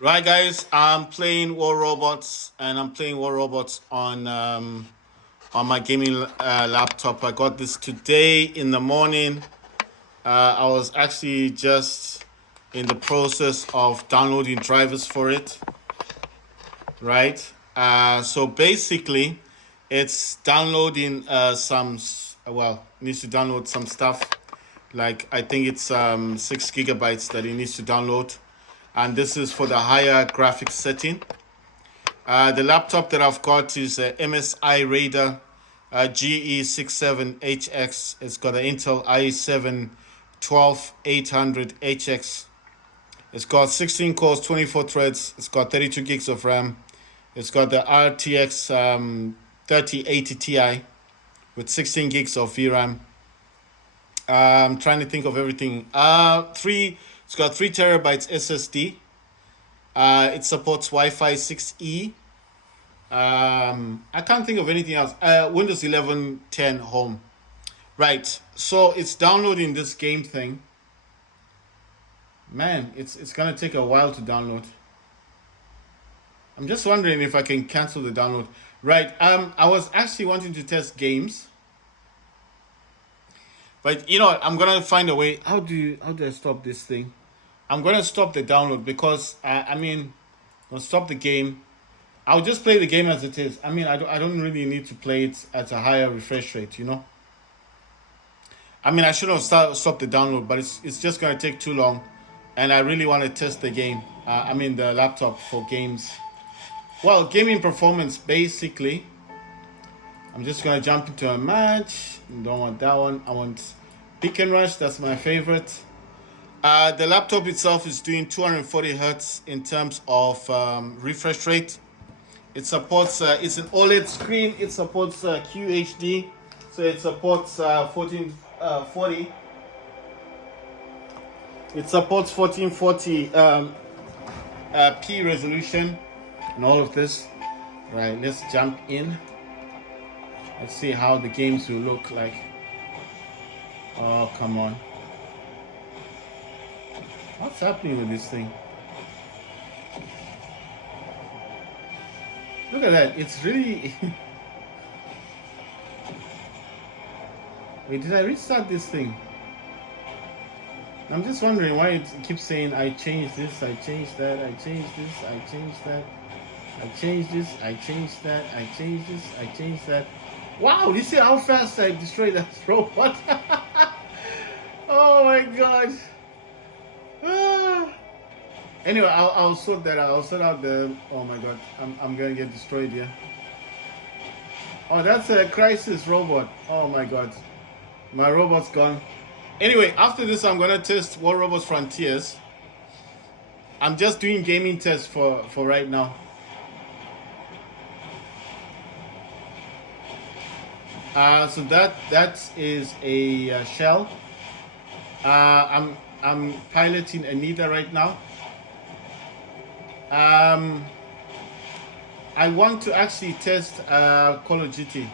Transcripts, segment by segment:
Right, guys. I'm playing War Robots, and I'm playing War Robots on my gaming laptop. I got this today in the morning. I was actually just in the process of downloading drivers for it. Right. So basically, it's downloading needs to download some stuff. Like I think it's 6 gigabytes that it needs to download, and this is for the higher graphics setting. The laptop that I've got is a MSI Raider GE67HX. It's got an Intel i7 12800HX. It's got 16 cores, 24 threads. It's got 32 gigs of RAM. It's got the RTX 3080 Ti with 16 gigs of VRAM. I'm trying to think of everything. Three. It's got 3 terabytes SSD. It supports Wi-Fi 6E. I can't think of anything else. Windows 11 10 Home. Right. So it's downloading this game thing. Man, it's gonna take a while to download. I'm just wondering if I can cancel the download. Right. I was actually wanting to test games, but you know what? I'm gonna find a way. How do I stop this thing? I'm gonna stop the download because I'll stop the game. I'll just play the game as it is. I don't really need to play it at a higher refresh rate, you know? I should have stopped the download, but it's just going to take too long. And I really want to test the game. The laptop for games. Well, gaming performance, basically. I'm just going to jump into a match. Don't want that one. I want Pick and Rush. That's my favorite. The laptop itself is doing 240 hertz in terms of refresh rate. It supports, it's an OLED screen. It supports QHD. So it supports 1440. It supports 1440 P resolution and all of this. Right, let's jump in. Let's see how the games will look like. Oh, come on. What's happening with this thing? Look at that. It's really... Wait, did I restart this thing? I'm just wondering why it keeps saying I changed this, I changed that, I changed this, I changed that, I changed this, I changed that, I changed this, I changed that. Wow, you see how fast I destroyed that robot? Oh my god. Ah. Anyway, I'll sort that out. I'll sort out the... Oh my god, I'm gonna get destroyed here. Oh, that's a crisis robot. Oh my god. My robot's gone. Anyway, after this, I'm gonna test War Robots Frontiers. I'm just doing gaming tests for right now. So that is a shell. I'm piloting Anita right now. I want to actually test Call of Duty.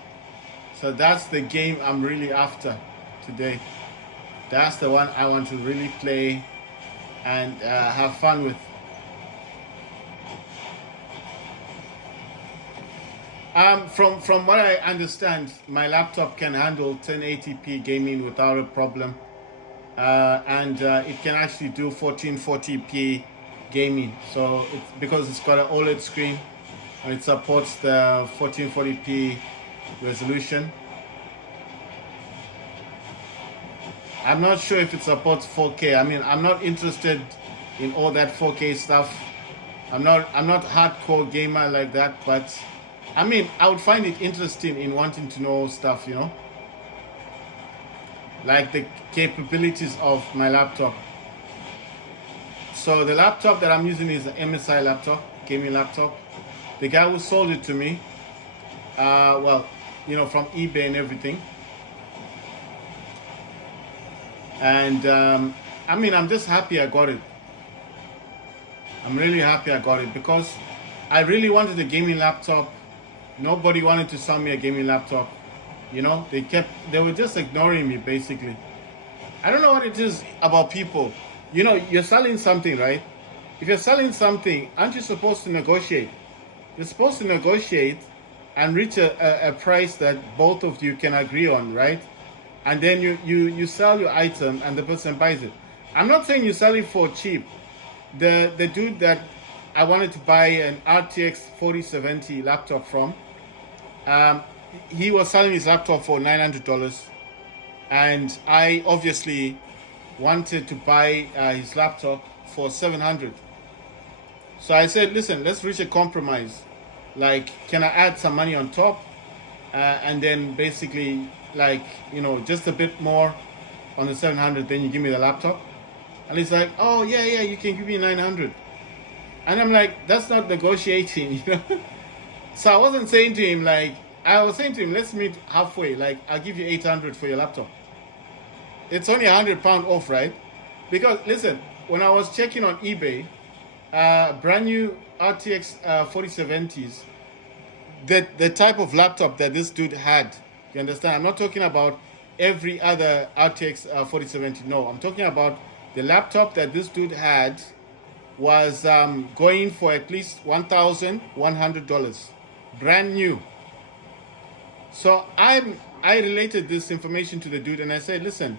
So that's the game I'm really after today. That's the one I want to really play and have fun with. From what I understand, my laptop can handle 1080p gaming without a problem, and it can actually do 1440p gaming. So it's because it's got an OLED screen and it supports the 1440p resolution. I'm not sure if it supports 4K. I'm not interested in all that 4K stuff. I'm not hardcore gamer like that, but I would find it interesting in wanting to know stuff, you know, like the capabilities of my laptop. So the laptop that I'm using is an MSI laptop, gaming laptop. The guy who sold it to me, from eBay and everything. And I'm just happy I got it. I'm really happy I got it because I really wanted a gaming laptop. Nobody wanted to sell me a gaming laptop. You know, they were just ignoring me basically. I don't know what it is about people. You know, you're selling something, right? if you're selling something, aren't you supposed to negotiate? You're supposed to negotiate and reach a price that both of you can agree on, right? And then you sell your item and the person buys it. I'm not saying you sell it for cheap. The dude that I wanted to buy an RTX 4070 laptop from, um, he was selling his laptop for $900, and I obviously wanted to buy his laptop for 700. So I said, listen, let's reach a compromise. Like, can I add some money on top, and then basically, like, just a bit more on the 700, then you give me the laptop? And he's like, oh yeah, you can give me 900. And I'm like, that's not negotiating, So I wasn't saying to him, like, I was saying to him, let's meet halfway. Like, I'll give you 800 for your laptop. It's only £100 off, right? Because listen, when I was checking on eBay, brand new RTX 4070s, the type of laptop that this dude had, you understand? I'm not talking about every other RTX 4070. No, I'm talking about the laptop that this dude had was going for at least $1,100, brand new. So I related this information to the dude and I said, listen,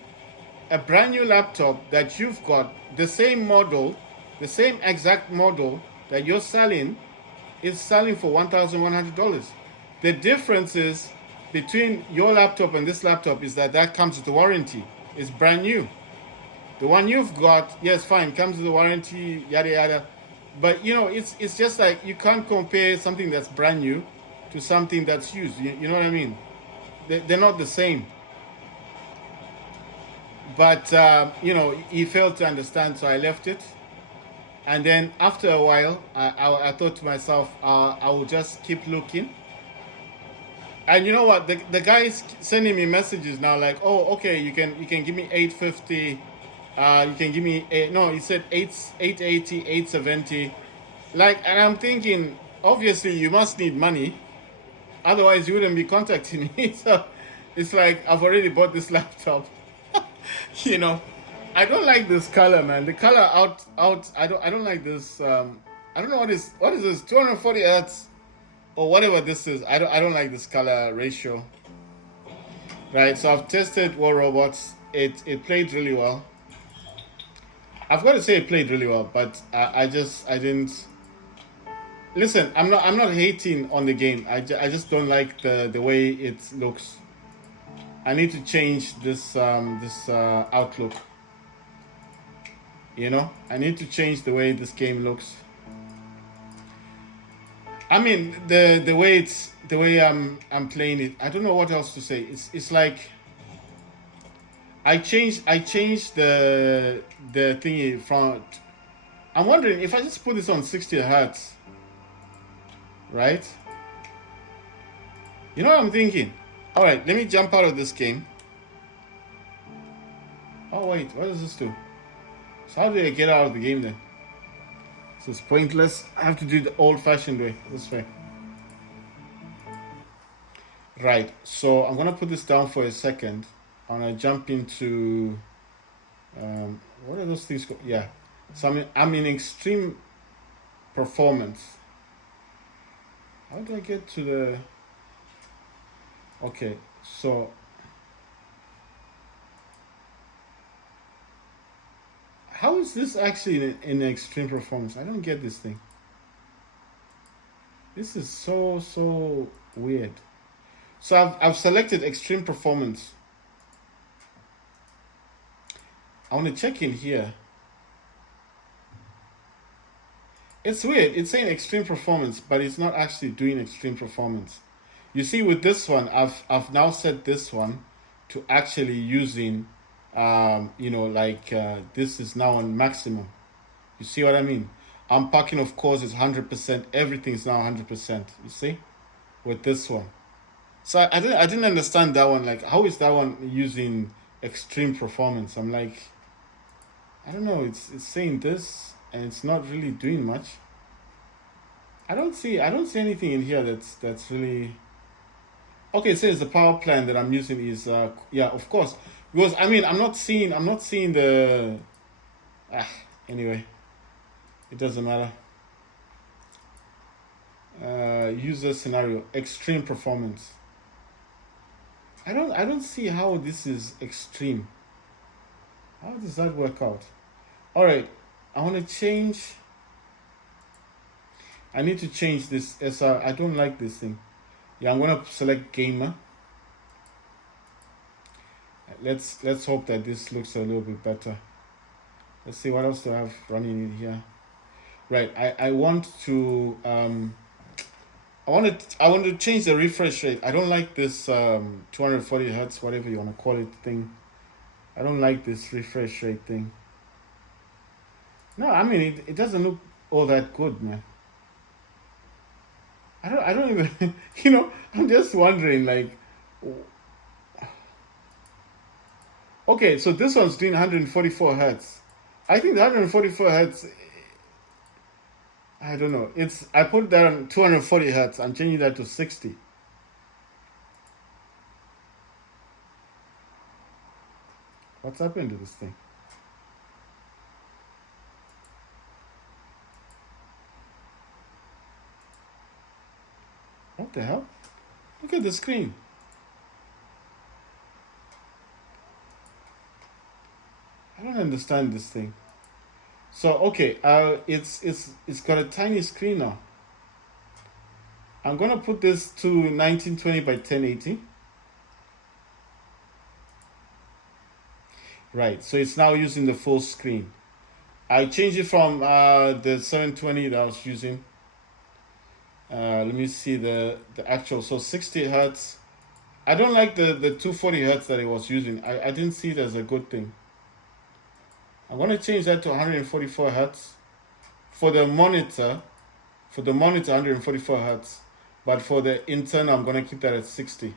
a brand new laptop that you've got, the same model, the same exact model that you're selling, is selling for $1,100. The difference is between your laptop and this laptop is that comes with a warranty. It's brand new. The one you've got, yes, fine, comes with a warranty, yada yada. But it's just like you can't compare something that's brand new to something that's used. You know what I mean? They're not the same. But he failed to understand, so I left it. And then after a while, I thought to myself, I will just keep looking. And you know what? The guy is sending me messages now, like, oh, okay, you can give me 850. You can give me no. He said 880, 870. Like, and I'm thinking, obviously, you must need money, otherwise you wouldn't be contacting me. So it's like I've already bought this laptop. you know, I don't like this color, man. The color out. I don't like this. I don't know what is this 240 hertz or whatever this is. I don't like this color ratio. Right. So I've tested War Robots. It played really well. I've got to say it played really well, but I didn't. Listen, I'm not hating on the game. I just don't like the way it looks. I need to change this outlook. I need to change the way this game looks. I mean, the way I'm playing it. I don't know what else to say. It's like I changed the thingy from. I'm wondering if I just put this on 60 hertz, right? You know what I'm thinking? All right, let me jump out of this game. Oh wait, what does this do? So how do I get out of the game then? So it's pointless. I have to do the old-fashioned way, this way. Right, so I'm gonna put this down for a second. I'm gonna jump into what are those things called? Yeah, so I'm in extreme performance. How do I get to the? Okay, so how is this actually in extreme performance? I don't get this thing. This is so weird. So I've selected extreme performance. I want to check in here. It's weird. It's saying extreme performance, but it's not actually doing extreme performance. You see, with this one, I've now set this one to actually using, this is now on maximum. You see what I mean? Unpacking, of course, is 100%. Everything is now 100%. You see, with this one. So I didn't understand that one. Like, how is that one using extreme performance? I'm like, I don't know. It's saying this, and it's not really doing much. I don't see anything in here that's really. Okay, it says the power plan that I'm using is yeah, of course, because I mean I'm not seeing the anyway. It doesn't matter. User scenario, extreme performance. I don't see how this is extreme. How does that work out? All right, I want to change. I need to change this SR. I don't like this thing. Yeah, I'm gonna select gamer. Let's hope that this looks a little bit better. Let's see what else do I have running in here. Right, I want to I want to change the refresh rate. I don't like this 240 hertz, whatever you want to call it thing. I don't like this refresh rate thing. No, I mean it doesn't look all that good, man. I don't even I'm just wondering like, okay, so this one's doing 144 hertz. I think the 144 hertz, I don't know. I put that on 240 hertz. I'm changing that to 60. What's happened to this thing? What the hell? Look at the screen. I don't understand this thing. So okay, it's got a tiny screen now. I'm gonna put this to 1920 by 1080. Right, so it's now using the full screen. I changed it from the 720 that I was using. Let me see the actual. So 60 hertz. I don't like the 240 hertz that it was using. I didn't see it as a good thing. I'm going to change that to 144 hertz. For the monitor, 144 hertz. But for the internal, I'm going to keep that at 60.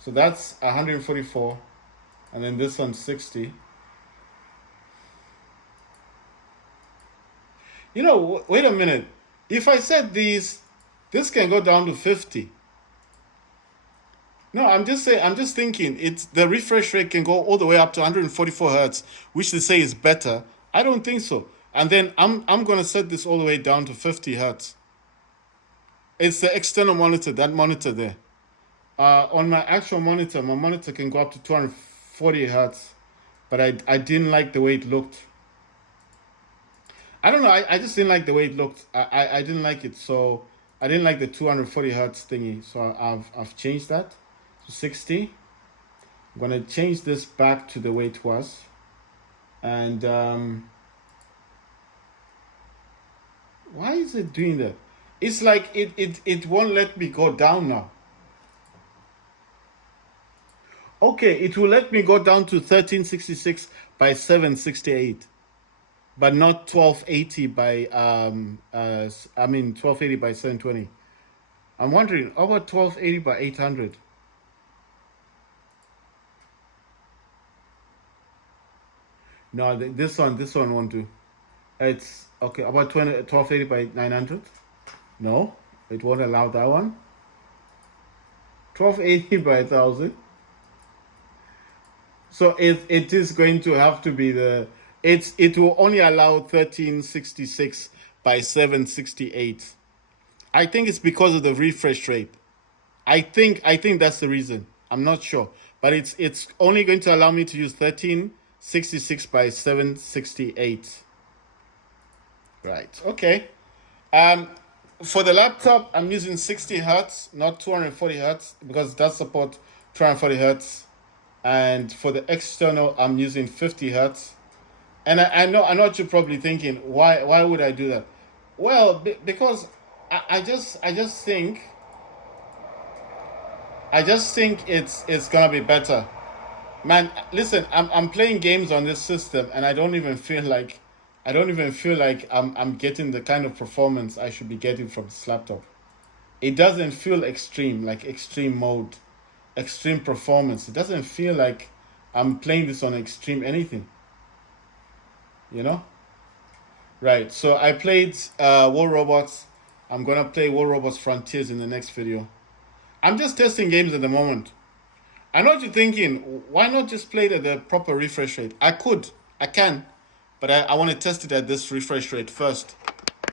So that's 144. And then this one's 60. Wait a minute. If I set this can go down to 50. No, I'm just thinking it's the refresh rate can go all the way up to 144 hertz, which they say is better. I don't think so. And then I'm gonna set this all the way down to 50 hertz. It's the external monitor, that monitor there. On my actual monitor, my monitor can go up to 240 hertz, but I didn't like the way it looked. I don't know. I just didn't like the way it looked. I didn't like it, so I didn't like the 240 hertz thingy. So I've changed that to 60. I'm gonna change this back to the way it was, and why is it doing that? It's like it won't let me go down now. Okay, it will let me go down to 1366 by 768. But not 1280 by 1280 by 720. I'm wondering, how about 1280 by 800? No, this one won't do. It's okay. About 1280 by 900? No, it won't allow that one. 1280 by 1000. So it is going to have to be it will only allow 1366 by 768. I think it's because of the refresh rate. I think that's the reason. I'm not sure, but it's only going to allow me to use 1366 by 768. Right. Okay. For the laptop, I'm using 60 hertz, not 240 hertz, because it does support 240 hertz. And for the external, I'm using 50 hertz. And I know what you're probably thinking. Why would I do that? Well, because I just think it's gonna be better. Man, listen, I'm playing games on this system, and I don't even feel like I'm getting the kind of performance I should be getting from this laptop. It doesn't feel extreme, like extreme mode, extreme performance. It doesn't feel like I'm playing this on extreme anything. You know? Right. So I played War Robots. I'm gonna play War Robots Frontiers in the next video. I'm just testing games at the moment. I know what you're thinking. Why not just play it at the proper refresh rate? I can, but I want to test it at this refresh rate first.